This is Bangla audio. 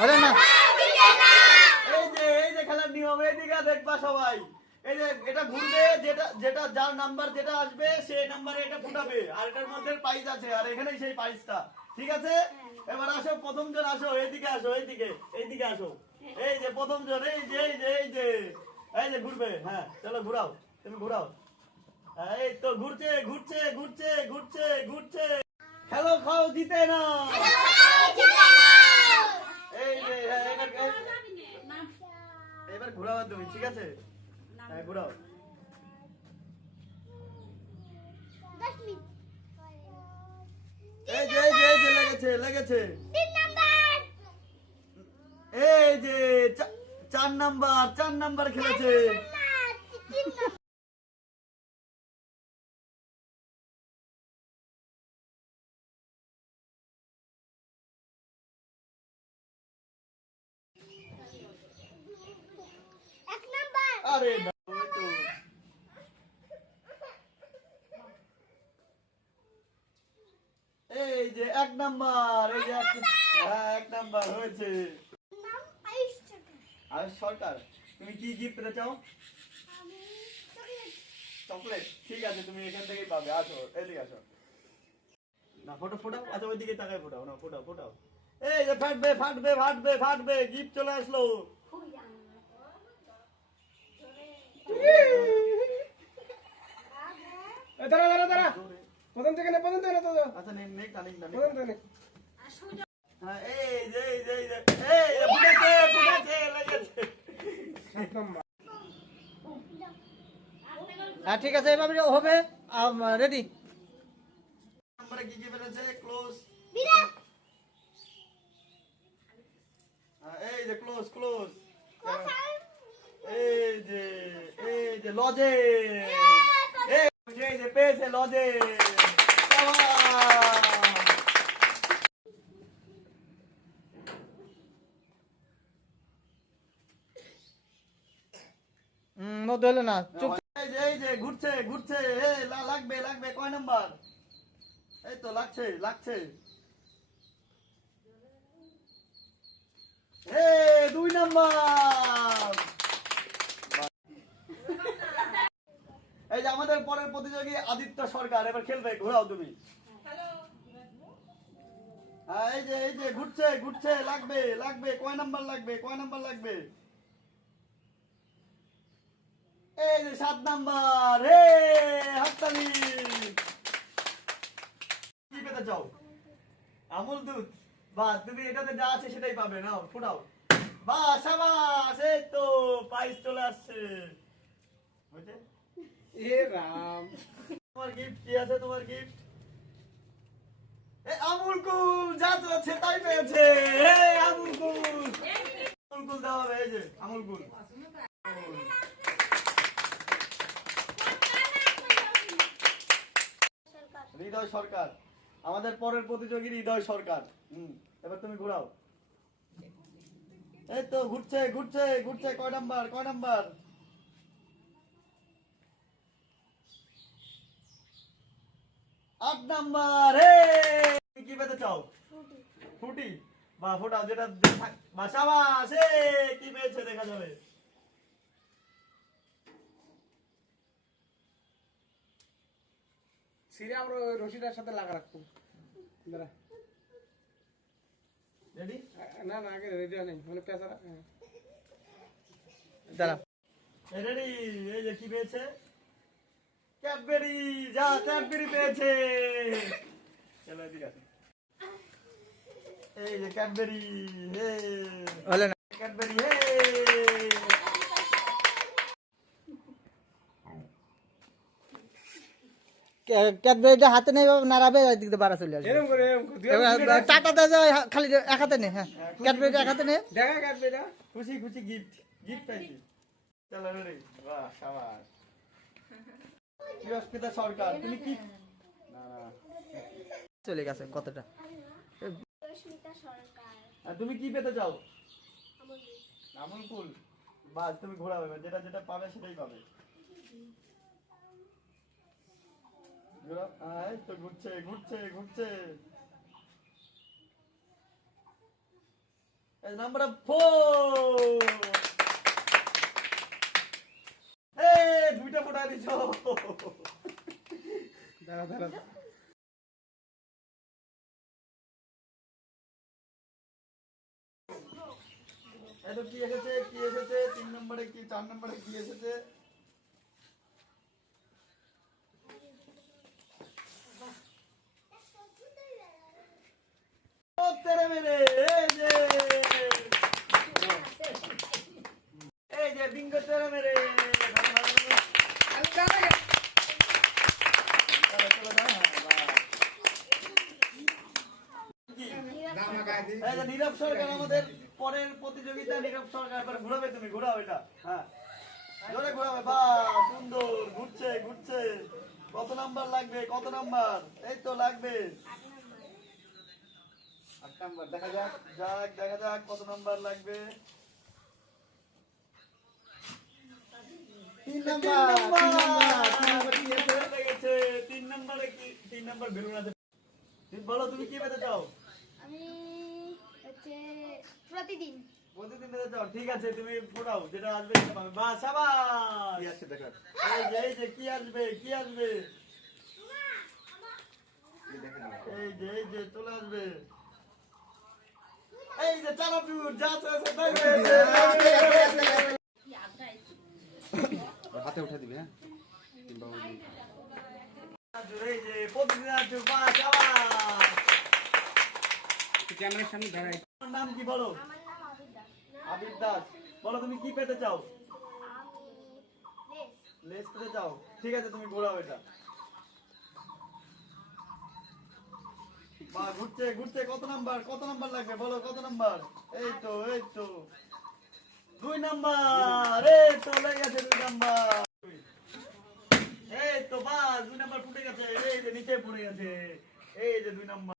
হলে না। এই যে এই যে খেলার নিয়ম দেখবা সবাই। এই যে, এটা ঘুরবে, যেটা যেটা যার নাম্বার যেটা আসবে সেই নাম্বারে এটা আর এটার মধ্যে প্রাইজ আছে, আর এখানেই সেই প্রাইজটা ঠিক আছে? এবার আসো প্রথম জন আসো, এইদিকে আসো, এইদিকে এইদিকে আসো। এই যে প্রথম জন এই যে এই যে এই যে। এই যে, ঘুরবে হ্যাঁ চলো ঘুরাও, তুমি ঘুরাও। এই তো ঘুরছে ঘুরছে ঘুরছে ঘুরছে ঘুরছে। খেলো, খাও, জিতে না এবার ঘুরাও তুমি ঠিক আছে? হ্যাঁ ঘুরাও। এই যে এই যে এই যে লেগেছে লেগেছে। এই যে চার নাম্বার চার নাম্বার খেলেছে। এই যে এক নাম্বার এই যে হ্যাঁ, এক নাম্বার হয়েছে। আর সরকার তুমি কি গিফট পেতে চাও? চকলেট ঠিক আছে তুমি এখান থেকেই পাবে। আসো এদিকে আসো। না ফটো ফোটাও আচ্ছা ওইদিকে তাকায় ফোটাও না ফোটাও ফোটাও। এই যে ফাটবে ফাটবে ফাটবে ফাটবে গিফট চলে আসলো এ, দাঁড়া দাঁড়া দাঁড়া প্রথম থেকে নে তো। আচ্ছা নেই নেই না থেকে নে হ্যাঁ এই যে এই যে এই যে এই যে ফুটেছে ফুটেছে লেগেছে হ্যাঁ ঠিক আছে এভাবে হবে। রেডি নাম্বারে কি কি বেরোছে ক্লোজ এই যে ক্লোজ ক্লোজ এই যে এই যে লজে এই এই যে পেয়েছে লজে হলে না। চুপ। এই যে এই যে ঘুরছে ঘুরছে লা- লাগবে লাগবে কয় নাম্বার? এই তো লাগছে লাগছে। এ দুই নাম্বার এই যে আমাদের প্রতিযোগী আদিত্য সরকার, এবার খেলবে, ঘোরাও তুমি। হ্যাঁ এই যে এই যে, ঘুরছে ঘুরছে, লাগবে লাগবে, কয় নাম্বার লাগবে, কয় নাম্বার লাগবে? এই যে সাত নাম্বার, হে, হাততালি। কি পেতে চাও? আমুল দুধ। বা, তুমি এটাতে যা আছে সেটাই পাবে, নাও, ফুটাও। বা, সাবাস, এই তো, পাইস চলে আসছে। বুঝছে হৃদয় সরকার। আমাদের পরের প্রতিযোগী হৃদয় সরকার। হুম, এবার তুমি ঘোরাও। এই তো, ঘুরছে ঘুরছে ঘুরছে, কয় নাম্বার কয় নাম্বার আট নাম্বার হে কি পেতে চাও? ফুটি। বা ফোটাও যেটা বাসাবাস হে কি পেয়েছে দেখা যাবে? সিরে আমরা ওই রশিটার সাথে লাগা রাখব। দাঁড়া। রেডি না না আগে রেডি নেই মানে পেঁচারা হ্যাঁ। দাঁড়া। রেডি এই যে কি পেয়েছে? ক্যাডবেরি যা ক্যাডবেরি পেয়েছে। চলো এদিকে আসো। এই যে ক্যাডবেরি হে। হলে না। ক্যাডবেরি হে। ক্যাডবেরিটা হাতে নেই নাড়াবে এদিক দিয়ে বাড়া চলে আসবে। যায় খালি এক হাতে নে হ্যাঁ। ক্যাডবেরিটা এক হাতে নে। দেখা কাটবে এটা খুশি খুশি গিফট গিফট পাইছি। চলো রেডি। বাহ সাবাস। বৃহস্পতি সরকার তুমি কি না না। চলে গেছে কতটা রশ্মিতা সরকার। আর তুমি কি পেতে চাও? আমুল কুল বাস তুমি ঘোরাবে যেটা যেটা পাবে সেটাই পাবে। এই তো ঘুরছে ঘুরছে ঘুরছে। নাম্বার ফোর এই দুইটা ফোটা দিছো। দাঁড়া দাঁড়া। এত কি এসেছে কি এসেছে? তিন নম্বরে কি চার নম্বরে কি এসেছে? এই যে। যে তেরে মেরে ভালো, ভালো, ভালো। চলো, চলো, দাও, হ্যাঁ, বাহ। কি? এই যে নীরব সরকার আমাদের পরের প্রতিযোগিতা নীরব সরকার এবার ঘুরাবে তুমি ঘুরাও এটা। হ্যাঁ। জোরে ঘুরাবে বা সুন্দর ঘুরছে ঘুরছে। কত নাম্বার লাগবে কত নাম্বার? এই তো লাগবে। আট নাম্বার দেখা যাক। যাক দেখা যাক কত নাম্বার লাগবে। তিন নাম্বার তিন নাম্বার তিন নাম্বার কি আছে? নাম্বারে কি তিন নাম্বার বেলুন আছে। তুমি বলো তুমি কি পেতে চাও? আমি হচ্ছে প্রতিদিন। প্রতিদিন ঠিক আছে তুমি ফোটাও যেটা আসবে সেটা পাবে। বাহ সাবাস! কি আছে দেখা এই যে এই যে কি আসবে কি আসবে? এই যে এই যে চলে আসবে। এই যে চানাচুর যা তাই হাতে উঠে দিবে হ্যাঁ? কিংবা এই যে প্রতিদিন বাহ সাবাস! ক্যামেরার সামনে দাঁড়াই নাম কি বলো? আবির দাস। বলো তুমি কি পেতে চাও? লেস পেতে চাও? ঠিক আছে তুমি ঘোরাও এটা। বা কত নাম্বার? কত নাম্বার লাগবে? বলো কত নাম্বার? এই তো এই তো। দুই নাম্বার! এই তো লেগে গেছে দুই নাম্বার। এই তো বাস দুই নাম্বার ফুটে গেছে। এই যে নিচে পড়ে গেছে। এই যে দুই নাম্বার।